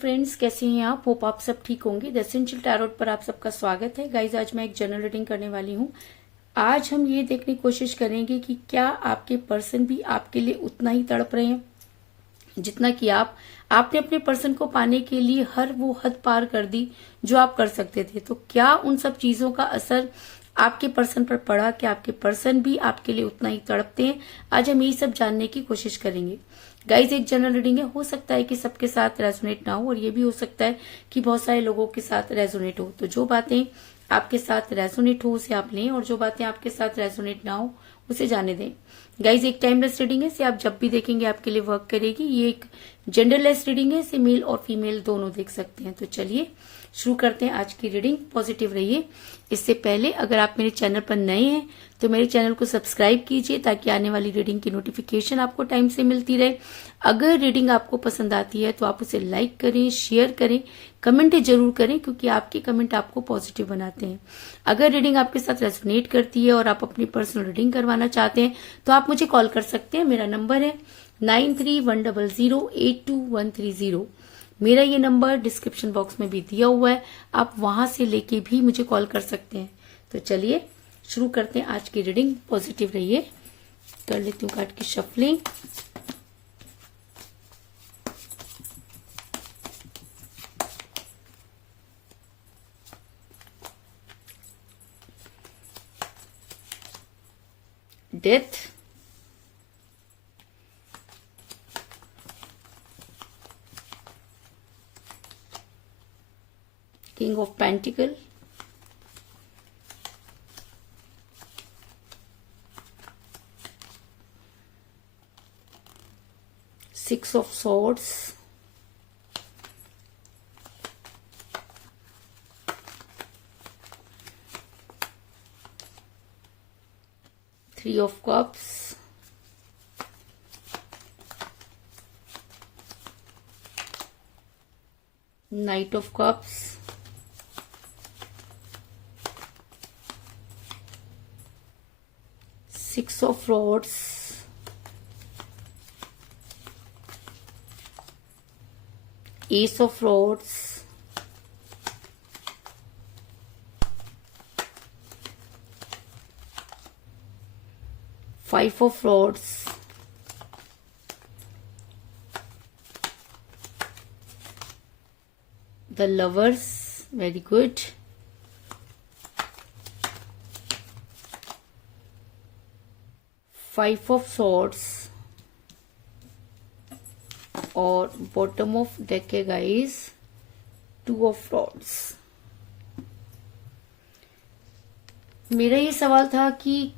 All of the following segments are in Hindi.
फ्रेंड्स, कैसे हैं आप? होप आप सब ठीक होंगे। द एसेंशियल टैरोट पर आप सबका स्वागत है। गाइज, आज मैं एक जनरल रीडिंग करने वाली हूँ। आज हम ये देखने की कोशिश करेंगे कि क्या आपके पर्सन भी आपके लिए उतना ही तड़प रहे हैं जितना कि आपने अपने पर्सन को पाने के लिए हर वो हद पार कर दी जो आप कर सकते थे। तो क्या उन सब चीजों का असर आपके पर्सन पर पड़ा? कि आपके पर्सन भी आपके लिए उतना ही तड़पते हैं? आज हम यही सब जानने की कोशिश करेंगे। गाइज, एक जनरल रीडिंग है, हो सकता है कि सबके साथ रेजोनेट ना हो और ये भी हो सकता है कि बहुत सारे लोगों के साथ रेजोनेट हो। तो जो बातें आपके साथ रेजोनेट हो उसे आप लें और जो बातें आपके साथ रेजोनेट ना हो उसे जाने दें। गाइज, एक टाइमलेस रीडिंग है, इसे आप जब भी देखेंगे आपके लिए वर्क करेगी। ये एक जेंडरलेस रीडिंग है, इसे मेल और फीमेल दोनों देख सकते हैं। तो चलिए शुरू करते हैं आज की रीडिंग। पॉजिटिव रहिए। इससे पहले अगर आप मेरे चैनल पर नए हैं तो मेरे चैनल को सब्सक्राइब कीजिए ताकि आने वाली रीडिंग की नोटिफिकेशन आपको टाइम से मिलती रहे। अगर रीडिंग आपको पसंद आती है तो आप उसे लाइक करें, शेयर करें, कमेंट जरूर करें क्योंकि आपके कमेंट आपको पॉजिटिव बनाते हैं। अगर रीडिंग आपके साथ रेजोनेट करती है और आप अपनी पर्सनल रीडिंग करवाना चाहते हैं तो आप मुझे कॉल कर सकते हैं। मेरा नंबर है 9310082130। मेरा ये नंबर डिस्क्रिप्शन बॉक्स में भी दिया हुआ है, आप वहां से लेके भी मुझे कॉल कर सकते हैं। तो चलिए शुरू करते हैं आज की रीडिंग। पॉजिटिव रहिए। कर लेती हूँ कार्ड की shuffling. Death, king of pentacle, six of swords, three of cups, knight of cups, six of rods, ace of rods, five of rods, the lovers, very good, five of swords और बॉटम ऑफ डेक है गाइस, टू ऑफ रॉड्स। मेरा ये सवाल था कि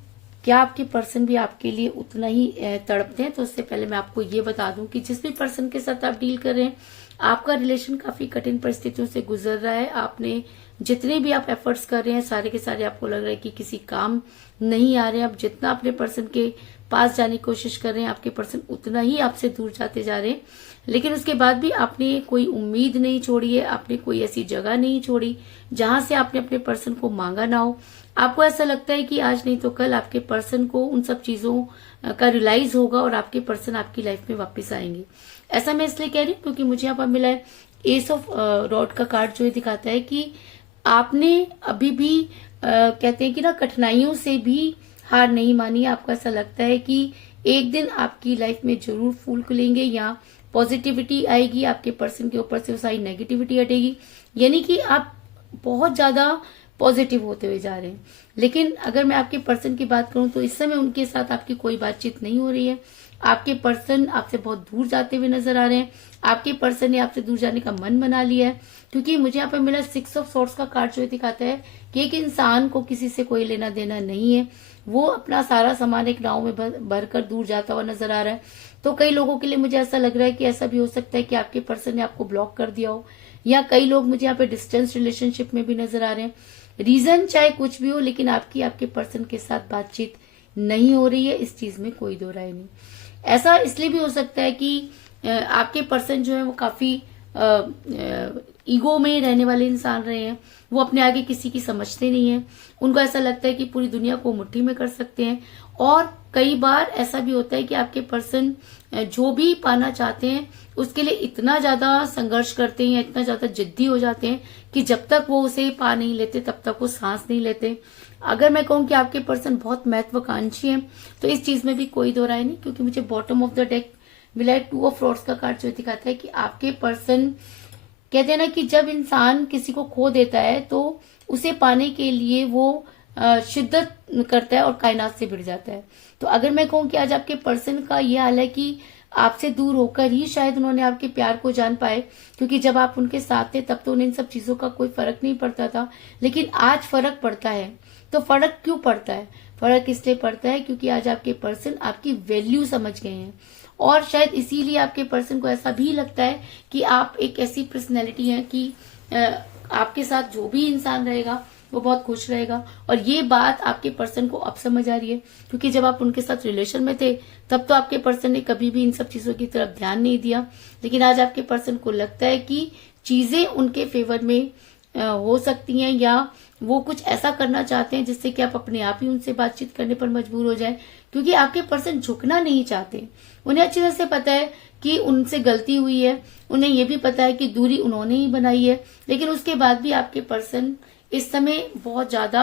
क्या आपके पर्सन भी आपके लिए उतना ही तड़पते हैं? तो उससे पहले मैं आपको ये बता दूं कि जिस भी पर्सन के साथ आप डील कर रहे हैं आपका रिलेशन काफी कठिन परिस्थितियों से गुजर रहा है। आपने जितने भी आप एफर्ट्स कर रहे हैं सारे के सारे आपको लग रहा है कि किसी काम नहीं आ रहे हैं। आप जितना अपने पर्सन के पास जाने की कोशिश कर रहे हैं आपके पर्सन उतना ही आपसे दूर जाते जा रहे हैं। लेकिन उसके बाद भी आपने कोई उम्मीद नहीं छोड़ी है, आपने कोई ऐसी जगह नहीं छोड़ी जहां से आपने अपने पर्सन को मांगा ना हो। आपको ऐसा लगता है कि आज नहीं तो कल आपके पर्सन को उन सब चीजों का रियलाइज होगा और आपके पर्सन आपकी लाइफ में वापस आएंगे। ऐसा मैं इसलिए कह रही हूँ क्योंकि मुझे यहाँ पर मिला है एस ऑफ रॉड का कार्ड, जो ये दिखाता है कि आपने अभी भी कहते हैं कि ना कठिनाइयों से भी हार नहीं मानी। आपको ऐसा लगता है कि एक दिन आपकी लाइफ में जरूर फूल खुलेंगे या पॉजिटिविटी आएगी, आपके पर्सन के ऊपर से वो सारी नेगेटिविटी हटेगी। यानी कि आप बहुत ज्यादा पॉजिटिव होते हुए जा रहे हैं। लेकिन अगर मैं आपके पर्सन की बात करूं तो इस समय उनके साथ आपकी कोई बातचीत नहीं हो रही है। आपके पर्सन आपसे बहुत दूर जाते हुए नजर आ रहे हैं। आपके पर्सन ने आपसे दूर जाने का मन बना लिया है क्योंकि मुझे यहाँ पर मिला सिक्स ऑफ सॉर्ड्स का कार्ड, जो दिखाता है कि एक इंसान को किसी से कोई लेना देना नहीं है। वो अपना सारा सामान एक नाव में भरकर दूर जाता हुआ नजर आ रहा है। तो कई लोगों के लिए मुझे ऐसा लग रहा है कि ऐसा भी हो सकता है कि आपके पर्सन ने आपको ब्लॉक कर दिया हो, या कई लोग मुझे यहाँ पे डिस्टेंस रिलेशनशिप में भी नजर आ रहे हैं। रीजन चाहे कुछ भी हो, लेकिन आपके पर्सन के साथ बातचीत नहीं हो रही है, इस चीज में कोई दो राय नहीं। ऐसा इसलिए भी हो सकता है कि आपके पर्सन जो है वो काफी ईगो में रहने वाले इंसान रहे हैं। वो अपने आगे किसी की समझते नहीं है। उनको ऐसा लगता है कि पूरी दुनिया को मुट्ठी में कर सकते हैं। और कई बार ऐसा भी होता है कि आपके पर्सन जो भी पाना चाहते हैं उसके लिए इतना ज्यादा संघर्ष करते हैं, इतना ज्यादा जिद्दी हो जाते हैं कि जब तक वो उसे पा नहीं लेते तब तक वो सांस नहीं लेते। अगर मैं कहूं कि आपके पर्सन बहुत महत्वाकांक्षी हैं तो इस चीज में भी कोई दो राय नहीं, क्योंकि मुझे बॉटम ऑफ द डेक मिला है 2 ऑफ स्वॉर्ड्स का कार्ड, जो दिखाता है कि आपके पर्सन कहते हैं ना कि जब इंसान किसी को खो देता है तो उसे पाने के लिए वो शिद्दत करता है और कायनात से भिड़ जाता है। तो अगर मैं कहूं कि आज आपके पर्सन का ये हाल है कि आपसे दूर होकर ही शायद उन्होंने आपके प्यार को जान पाए, क्योंकि जब आप उनके साथ थे तब तो उन्हें इन सब चीजों का कोई फर्क नहीं पड़ता था, लेकिन आज फर्क पड़ता है। तो फर्क क्यों पड़ता है? फर्क इसलिए पड़ता है क्योंकि आज आपके पर्सन आपकी वैल्यू समझ गए हैं, और शायद इसीलिए आपके पर्सन को ऐसा भी लगता है कि आप एक ऐसी पर्सनैलिटी हैं कि आपके साथ जो भी इंसान रहेगा वो बहुत खुश रहेगा। और ये बात आपके पर्सन को अब समझ आ रही है, क्योंकि जब आप उनके साथ रिलेशन में थे तब तो आपके पर्सन ने कभी भी इन सब चीजों की तरफ ध्यान नहीं दिया, लेकिन आज आपके पर्सन को लगता है कि चीजें उनके फेवर में हो सकती हैं, या वो कुछ ऐसा करना चाहते हैं जिससे कि आप अपने आप ही उनसे बातचीत करने पर मजबूर हो जाए, क्योंकि आपके पर्सन झुकना नहीं चाहते। उन्हें अच्छी तरह से पता है कि उनसे गलती हुई है, उन्हें ये भी पता है कि दूरी उन्होंने ही बनाई है, लेकिन उसके बाद भी आपके पर्सन इस समय बहुत ज्यादा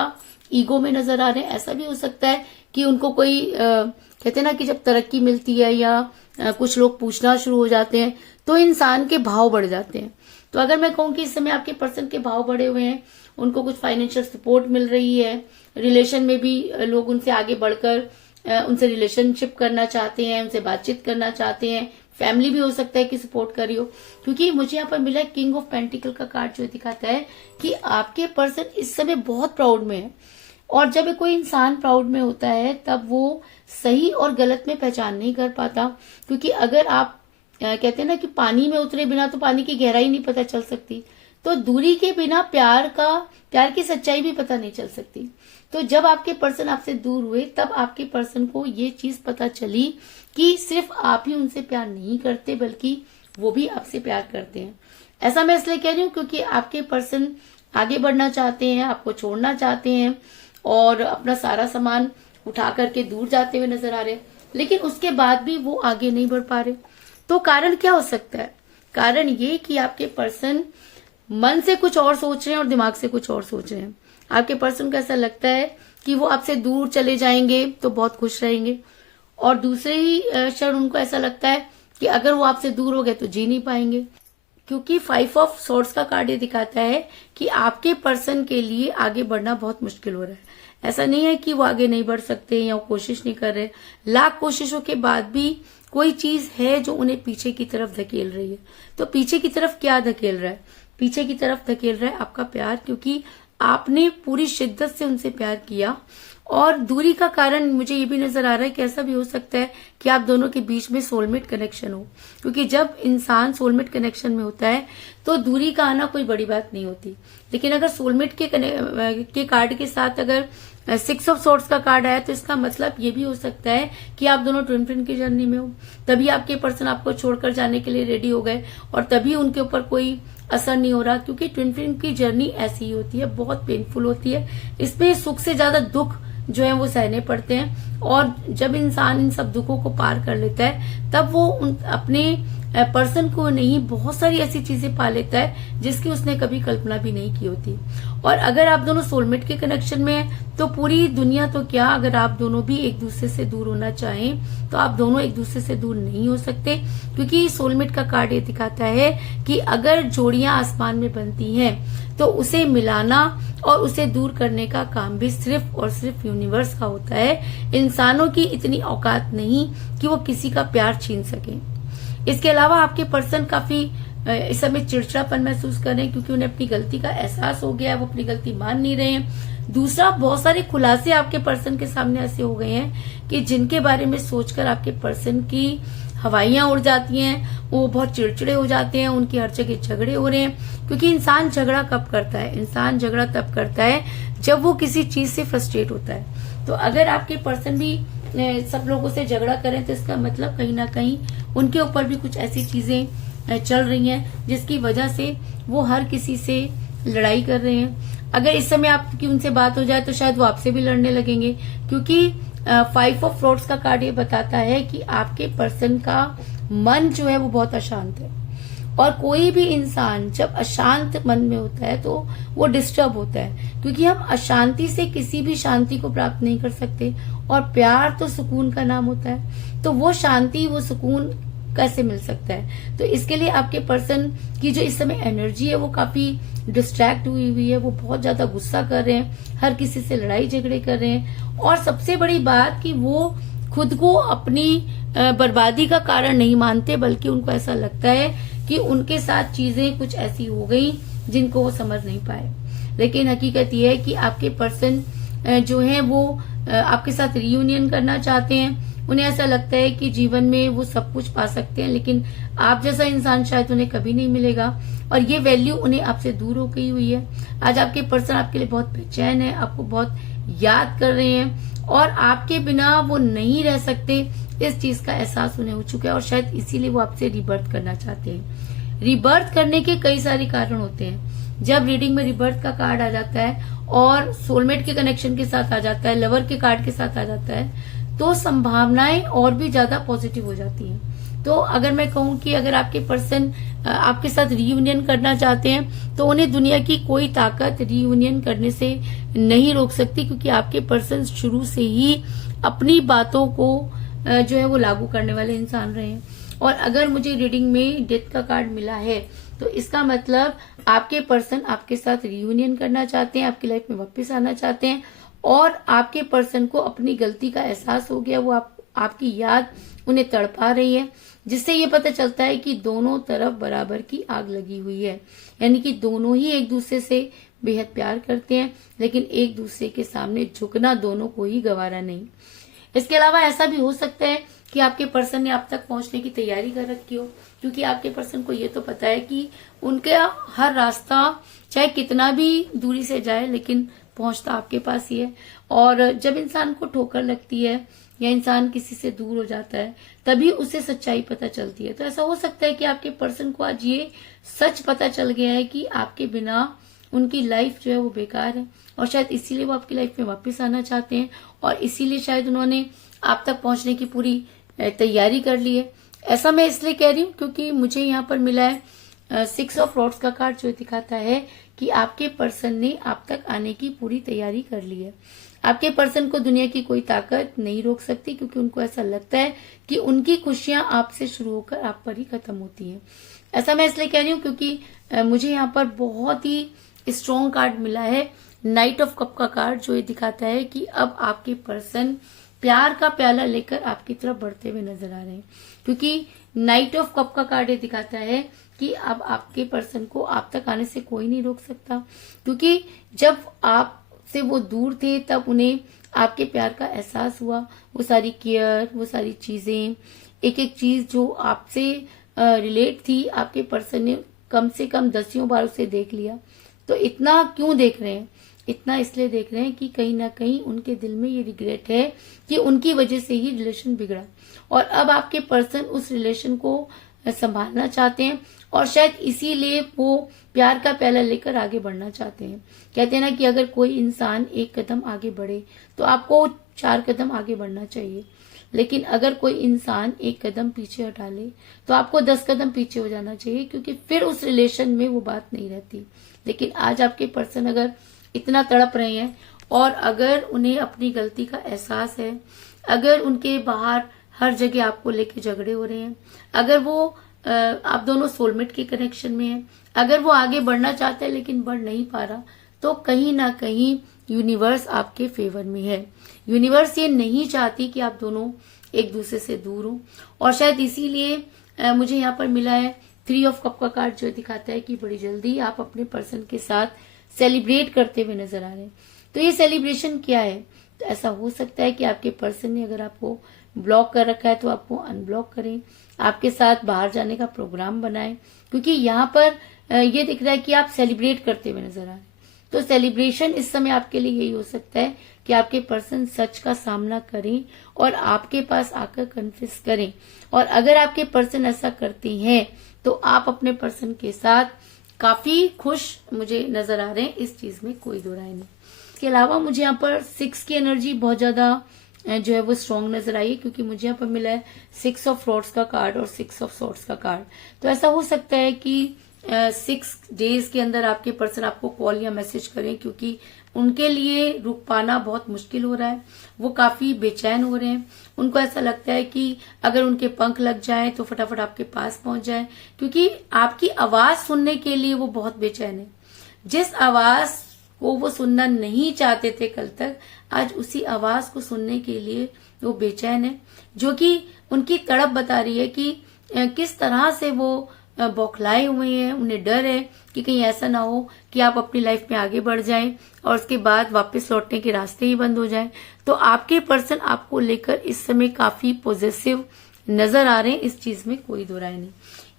ईगो में नजर आ रहे हैं। ऐसा भी हो सकता है कि उनको कोई कहते हैं ना कि जब तरक्की मिलती है या कुछ लोग पूछना शुरू हो जाते हैं तो इंसान के भाव बढ़ जाते हैं। तो अगर मैं कहूँ कि इस समय आपके पर्सन के भाव बढ़े हुए हैं, उनको कुछ फाइनेंशियल सपोर्ट मिल रही है, रिलेशन में भी लोग उनसे आगे बढ़कर उनसे रिलेशनशिप करना चाहते हैं, उनसे बातचीत करना चाहते हैं, फैमिली भी हो सकता है कि सपोर्ट कर रही हो, क्योंकि मुझे यहाँ पर मिला है किंग ऑफ पेंटिकल का कार्ड, जो दिखाता है कि आपके पर्सन इस समय बहुत प्राउड में है। और जब कोई इंसान प्राउड में होता है तब वो सही और गलत में पहचान नहीं कर पाता, क्योंकि अगर आप कहते हैं ना कि पानी में उतरे बिना तो पानी की गहराई नहीं पता चल सकती, तो दूरी के बिना प्यार की सच्चाई भी पता नहीं चल सकती। तो जब आपके पर्सन आपसे दूर हुए तब आपके पर्सन को ये चीज पता चली कि सिर्फ आप ही उनसे प्यार नहीं करते बल्कि वो भी आपसे प्यार करते हैं। ऐसा मैं इसलिए कह रही हूँ क्योंकि आपके पर्सन आगे बढ़ना चाहते हैं, आपको छोड़ना चाहते हैं और अपना सारा सामान उठा करके दूर जाते हुए नजर आ रहे हैं, लेकिन उसके बाद भी वो आगे नहीं बढ़ पा रहे। तो कारण क्या हो सकता है? कारण ये कि आपके पर्सन मन से कुछ और सोच रहे हैं और दिमाग से कुछ और सोच रहे हैं। आपके पर्सन को ऐसा लगता है कि वो आपसे दूर चले जाएंगे तो बहुत खुश रहेंगे, और दूसरे ही क्षण उनको ऐसा लगता है कि अगर वो आपसे दूर हो गए तो जी नहीं पाएंगे, क्योंकि 5 ऑफ स्वॉर्ड्स का कार्ड ये दिखाता है कि आपके पर्सन के लिए आगे बढ़ना बहुत मुश्किल हो रहा है। ऐसा नहीं है कि वो आगे नहीं बढ़ सकते या वो कोशिश नहीं कर रहे, लाख कोशिशों के बाद भी कोई चीज है जो उन्हें पीछे की तरफ धकेल रही है। तो पीछे की तरफ क्या धकेल रहा है? पीछे की तरफ धकेल रहा है आपका प्यार, क्योंकि आपने पूरी शिद्दत से उनसे प्यार किया। और दूरी का कारण मुझे ये भी नजर आ रहा है कि ऐसा भी हो सकता है कि आप दोनों के बीच में सोलमेट कनेक्शन हो, क्योंकि जब इंसान सोलमेट कनेक्शन में होता है तो दूरी का आना कोई बड़ी बात नहीं होती। लेकिन अगर सोलमेट के कार्ड के साथ अगर 6 ऑफ स्वॉर्ड्स का कार्ड आया तो इसका मतलब ये भी हो सकता है कि आप दोनों ट्विन फ्लेम की जर्नी में हो, तभी आपके पर्सन आपको छोड़कर जाने के लिए रेडी हो गए और तभी उनके ऊपर कोई असर नहीं हो रहा, क्योंकि ट्विन फ्लेम की जर्नी ऐसी ही होती है, बहुत पेनफुल होती है। इसमें सुख से ज्यादा दुख जो है वो सहने पड़ते हैं, और जब इंसान इन सब दुखों को पार कर लेता है तब वो अपने पर्सन को नहीं बहुत सारी ऐसी चीजें पा लेता है जिसकी उसने कभी कल्पना भी नहीं की होती। और अगर आप दोनों सोलमेट के कनेक्शन में हैं तो पूरी दुनिया तो क्या, अगर आप दोनों भी एक दूसरे से दूर होना चाहें तो आप दोनों एक दूसरे से दूर नहीं हो सकते, क्योंकि सोलमेट का कार्ड ये दिखाता है कि अगर जोड़ियां आसमान में बनती हैं तो उसे मिलाना और उसे दूर करने का काम भी सिर्फ और सिर्फ यूनिवर्स का होता है। इंसानों की इतनी औकात नहीं कि वो किसी का प्यार छीन सके। इसके अलावा आपके पर्सन काफी इस समय चिड़चिड़ापन महसूस कर रहे हैं, क्योंकि उन्हें अपनी गलती का एहसास हो गया है, वो अपनी गलती मान नहीं रहे हैं। दूसरा, बहुत सारे खुलासे आपके पर्सन के सामने ऐसे हो गए हैं कि जिनके बारे में सोचकर आपके पर्सन की हवाइयां उड़ जाती हैं, वो बहुत चिड़चिड़े हो जाते हैं, उनकी हर जगह झगड़े हो रहे हैं। क्योंकि इंसान झगड़ा कब करता है? इंसान झगड़ा तब करता है जब वो किसी चीज से फ्रस्ट्रेट होता है। तो अगर आपके पर्सन भी सब लोगों से झगड़ा करें तो इसका मतलब कहीं ना कहीं उनके ऊपर भी कुछ ऐसी चीजें चल रही हैं, जिसकी वजह से वो हर किसी से लड़ाई कर रहे हैं। अगर इस समय आपकी उनसे बात हो जाए तो शायद वो आपसे भी लड़ने लगेंगे, क्योंकि 5 ऑफ फ्रॉड्स का कार्ड ये बताता है कि आपके पर्सन का मन जो है वो बहुत अशांत है। और कोई भी इंसान जब अशांत मन में होता है तो वो डिस्टर्ब होता है, क्योंकि हम अशांति से किसी भी शांति को प्राप्त नहीं कर सकते। और प्यार तो सुकून का नाम होता है, तो वो शांति, वो सुकून कैसे मिल सकता है। तो इसके लिए आपके पर्सन की जो इस समय एनर्जी है वो काफी डिस्ट्रैक्ट हुई है, वो बहुत ज्यादा गुस्सा कर रहे हैं, हर किसी से लड़ाई झगड़े कर रहे हैं। और सबसे बड़ी बात कि वो खुद को अपनी बर्बादी का कारण नहीं मानते, बल्कि उनको ऐसा लगता है कि उनके साथ चीजें कुछ ऐसी हो गई जिनको वो समझ नहीं पाए। लेकिन हकीकत यह है कि आपके पर्सन जो है वो आपके साथ रियूनियन करना चाहते हैं। उन्हें ऐसा लगता है कि जीवन में वो सब कुछ पा सकते हैं, लेकिन आप जैसा इंसान शायद उन्हें कभी नहीं मिलेगा, और ये वैल्यू उन्हें आपसे दूर हो गई हुई है। आज आपके पर्सन आपके लिए बहुत बेचैन है, आपको बहुत याद कर रहे हैं, और आपके बिना वो नहीं रह सकते, इस चीज का एहसास उन्हें हो चुका है। और शायद इसीलिए वो आपसे रिबर्थ करना चाहते हैं। रिबर्थ करने के कई सारे कारण होते हैं। जब रीडिंग में रिबर्थ का कार्ड आ जाता है और सोलमेट के कनेक्शन के साथ आ जाता है, लवर के कार्ड के साथ आ जाता है, तो संभावनाएं और भी ज्यादा पॉजिटिव हो जाती हैं। तो अगर मैं कहूं कि अगर आपके पर्सन आपके साथ रियूनियन करना चाहते हैं तो उन्हें दुनिया की कोई ताकत रियूनियन करने से नहीं रोक सकती, क्योंकि आपके पर्सन शुरू से ही अपनी बातों को जो है वो लागू करने वाले इंसान रहे हैं। और अगर मुझे रीडिंग में डेथ का कार्ड मिला है तो इसका मतलब आपके पर्सन आपके साथ रियूनियन करना चाहते हैं, आपकी लाइफ में वापस आना चाहते हैं, और आपके पर्सन को अपनी गलती का एहसास हो गया। वो आपकी याद उन्हें तड़पा रही है, जिससे ये पता चलता है कि दोनों तरफ बराबर की आग लगी हुई है। यानी कि दोनों ही एक दूसरे से बेहद प्यार करते हैं, लेकिन एक दूसरे के सामने झुकना दोनों को ही गवारा नहीं। इसके अलावा ऐसा भी हो सकता है कि आपके पर्सन ने आप तक पहुंचने की तैयारी कर रखी हो, क्योंकि आपके पर्सन को ये तो पता है कि उनका हर रास्ता चाहे कितना भी दूरी से जाए, लेकिन पहुंचता आपके पास ही है। और जब इंसान को ठोकर लगती है या इंसान किसी से दूर हो जाता है, तभी उसे सच्चाई पता चलती है। तो ऐसा हो सकता है कि आपके पर्सन को आज ये सच पता चल गया है कि आपके बिना उनकी लाइफ जो है वो बेकार है, और शायद इसीलिए वो आपकी लाइफ में वापस आना चाहते हैं, और इसीलिए शायद उन्होंने आप तक पहुंचने की पूरी तैयारी कर ली है। ऐसा मैं इसलिए कह रही हूँ क्योंकि मुझे यहाँ पर मिला है 6 ऑफ रॉड्स का कार्ड, जो दिखाता है कि आपके पर्सन ने आप तक आने की पूरी तैयारी कर ली है। आपके पर्सन को दुनिया की कोई ताकत नहीं रोक सकती, क्योंकि उनको ऐसा लगता है कि उनकी खुशियां आपसे शुरू होकर आप पर ही खत्म होती हैं। ऐसा मैं इसलिए कह रही हूँ क्योंकि मुझे यहाँ पर बहुत ही स्ट्रॉन्ग कार्ड मिला है, नाइट ऑफ कप का कार्ड, जो ये दिखाता है कि अब आपके पर्सन प्यार का प्याला लेकर आपकी तरफ बढ़ते हुए नजर आ रहे हैं। क्योंकि नाइट ऑफ कप का कार्ड ये दिखाता है कि अब आपके पर्सन को आप तक आने से कोई नहीं रोक सकता, क्योंकि जब आपसे वो दूर थे तब उन्हें आपके प्यार का एहसास हुआ। वो सारी केयर, वो सारी चीजें, एक एक चीज जो आपसे रिलेट थी, आपके पर्सन ने कम से कम 10 बार उसे देख लिया। तो इतना क्यों देख रहे हैं? इतना इसलिए देख रहे हैं कि कहीं ना कहीं उनके दिल में ये रिग्रेट है कि उनकी वजह से ही रिलेशन बिगड़ा, और अब आपके पर्सन उस रिलेशन को संभालना चाहते हैं, और शायद इसीलिए वो प्यार का प्याला लेकर आगे बढ़ना चाहते हैं। कहते हैं ना कि अगर कोई इंसान एक कदम आगे बढ़े तो आपको 4 कदम आगे बढ़ना चाहिए, लेकिन अगर कोई इंसान एक कदम पीछे हटा ले तो आपको 10 कदम पीछे हो जाना चाहिए, क्योंकि फिर उस रिलेशन में वो बात नहीं रहती। लेकिन आज आपके पर्सन अगर इतना तड़प रहे हैं, और अगर उन्हें अपनी गलती का एहसास है, अगर उनके बाहर हर जगह आपको लेके झगड़े हो रहे हैं, अगर वो आप दोनों सोलमेट के कनेक्शन में हैं, अगर वो आगे बढ़ना चाहते हैं लेकिन बढ़ नहीं पा रहा, तो कहीं ना कहीं यूनिवर्स आपके फेवर में है। यूनिवर्स ये नहीं चाहती कि आप दोनों एक दूसरे से दूर हो, और शायद इसीलिए मुझे यहाँ पर मिला है 3 ऑफ कप का कार्ड, जो दिखाता है कि बड़ी जल्दी आप अपने पर्सन के साथ सेलिब्रेट करते हुए नजर आ रहे हैं। तो ये सेलिब्रेशन क्या है? तो ऐसा हो सकता है कि आपके पर्सन ने अगर आपको ब्लॉक कर रखा है तो आपको अनब्लॉक करें, आपके साथ बाहर जाने का प्रोग्राम बनाएं, क्योंकि यहाँ पर ये दिख रहा है कि आप सेलिब्रेट करते हुए नजर आ रहे हैं। तो सेलिब्रेशन इस समय आपके लिए यही हो सकता है कि आपके पर्सन सच का सामना करें और आपके पास आकर कन्फेस करें। और अगर आपके पर्सन ऐसा करते हैं तो आप अपने पर्सन के साथ काफी खुश मुझे नजर आ रहे हैं, इस चीज में कोई दो राय नहीं। इसके अलावा मुझे यहाँ पर 6 की एनर्जी बहुत ज्यादा जो है वो स्ट्रॉन्ग नजर आई है, क्योंकि मुझे यहाँ पर मिला है 6 ऑफ फ्रॉड्स का कार्ड और 6 ऑफ सॉर्ड्स का कार्ड। तो ऐसा हो सकता है कि 6 डेज के अंदर आपके पर्सन आपको कॉल या मैसेज करें, क्योंकि उनके लिए रुक पाना बहुत मुश्किल हो रहा है। वो काफी बेचैन हो रहे हैं। उनको ऐसा लगता है कि अगर उनके पंख लग जाए तो फटाफट आपके पास पहुंच जाए, क्योंकि आपकी आवाज सुनने के लिए वो बहुत बेचैन है। जिस आवाज को वो सुनना नहीं चाहते थे कल तक, आज उसी आवाज को सुनने के लिए वो बेचैन है, जो कि उनकी तड़प बता रही है कि किस तरह से वो बौखलाए हुए हैं। उन्हें डर है कि कहीं ऐसा ना हो कि आप अपनी लाइफ में आगे बढ़ जाएं और उसके बाद वापस लौटने के रास्ते ही बंद हो जाएं। तो आपके पर्सन आपको लेकर इस समय काफी पॉजिटिव नजर आ रहे हैं, इस चीज में कोई दो राय नहीं।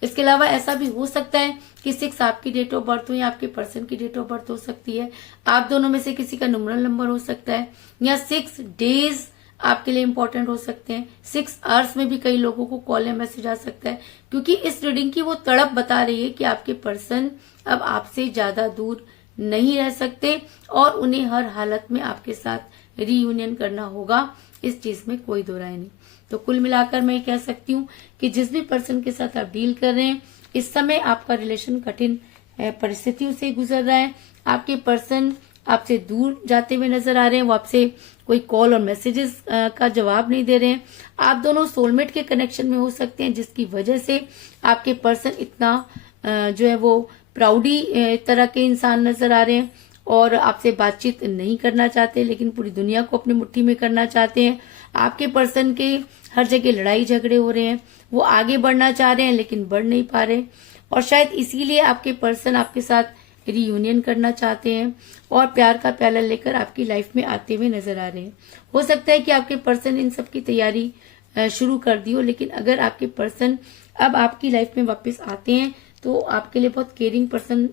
इसके अलावा ऐसा भी हो सकता है कि 6 आपकी डेट ऑफ बर्थ हो या आपके पर्सन की डेट ऑफ बर्थ हो सकती है। आप दोनों में से किसी का न्यूमरल नंबर हो सकता है, या 6 डेज आपके लिए इंपॉर्टेंट हो सकते हैं। 6 आवर्स में भी कई लोगों को कॉल या मैसेज आ सकता है, क्योंकि इस रीडिंग की वो तड़प बता रही है कि आपके पर्सन अब आपसे ज्यादा दूर नहीं रह सकते और उन्हें हर हालत में आपके साथ रीयूनियन करना होगा, इस चीज में कोई दो राय नहीं। तो कुल मिलाकर मैं कह सकती हूँ कि जिस भी पर्सन के साथ आप डील कर रहे हैं, इस समय आपका रिलेशन कठिन परिस्थितियों से गुजर रहा है। आपके पर्सन आपसे दूर जाते हुए नजर आ रहे हैं। वो आपसे कोई कॉल और मैसेजेस का जवाब नहीं दे रहे हैं। आप दोनों सोलमेट के कनेक्शन में हो सकते हैं, जिसकी वजह से आपके पर्सन इतना जो है वो प्राउडी तरह के इंसान नजर आ रहे हैं और आपसे बातचीत नहीं करना चाहते, लेकिन पूरी दुनिया को अपनी मुट्ठी में करना चाहते हैं। आपके पर्सन के हर जगह लड़ाई झगड़े हो रहे हैं। वो आगे बढ़ना चाह रहे हैं लेकिन बढ़ नहीं पा रहे, और शायद इसीलिए आपके पर्सन आपके साथ रीयूनियन करना चाहते हैं और प्यार का प्याला लेकर आपकी लाइफ में आते हुए नजर आ रहे हैं। हो सकता है कि आपके पर्सन इन सब की तैयारी शुरू कर दी हो, लेकिन अगर आपके पर्सन अब आपकी लाइफ में वापस आते हैं तो आपके लिए बहुत केयरिंग पर्सन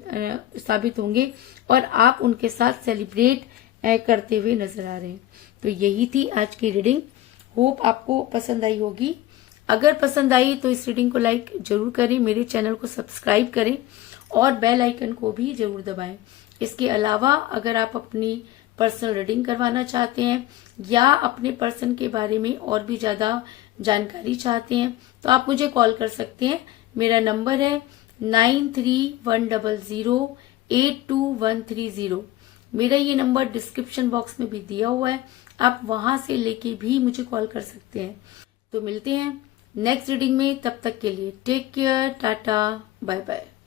साबित होंगे और आप उनके साथ सेलिब्रेट करते हुए नजर आ रहे हैं। तो यही थी आज की रीडिंग। होप आपको पसंद आई होगी। अगर पसंद आई तो इस रीडिंग को लाइक जरूर करें, मेरे चैनल को सब्सक्राइब करें और बेल आइकन को भी जरूर दबाएं। इसके अलावा अगर आप अपनी पर्सनल रीडिंग करवाना चाहते हैं या अपने पर्सन के बारे में और भी ज्यादा जानकारी चाहते हैं तो आप मुझे कॉल कर सकते हैं। मेरा नंबर है 9310082130। मेरा ये नंबर डिस्क्रिप्शन बॉक्स में भी दिया हुआ है, आप वहां से लेके भी मुझे कॉल कर सकते हैं। तो मिलते हैं नेक्स्ट रीडिंग में, तब तक के लिए take care, tata, bye bye.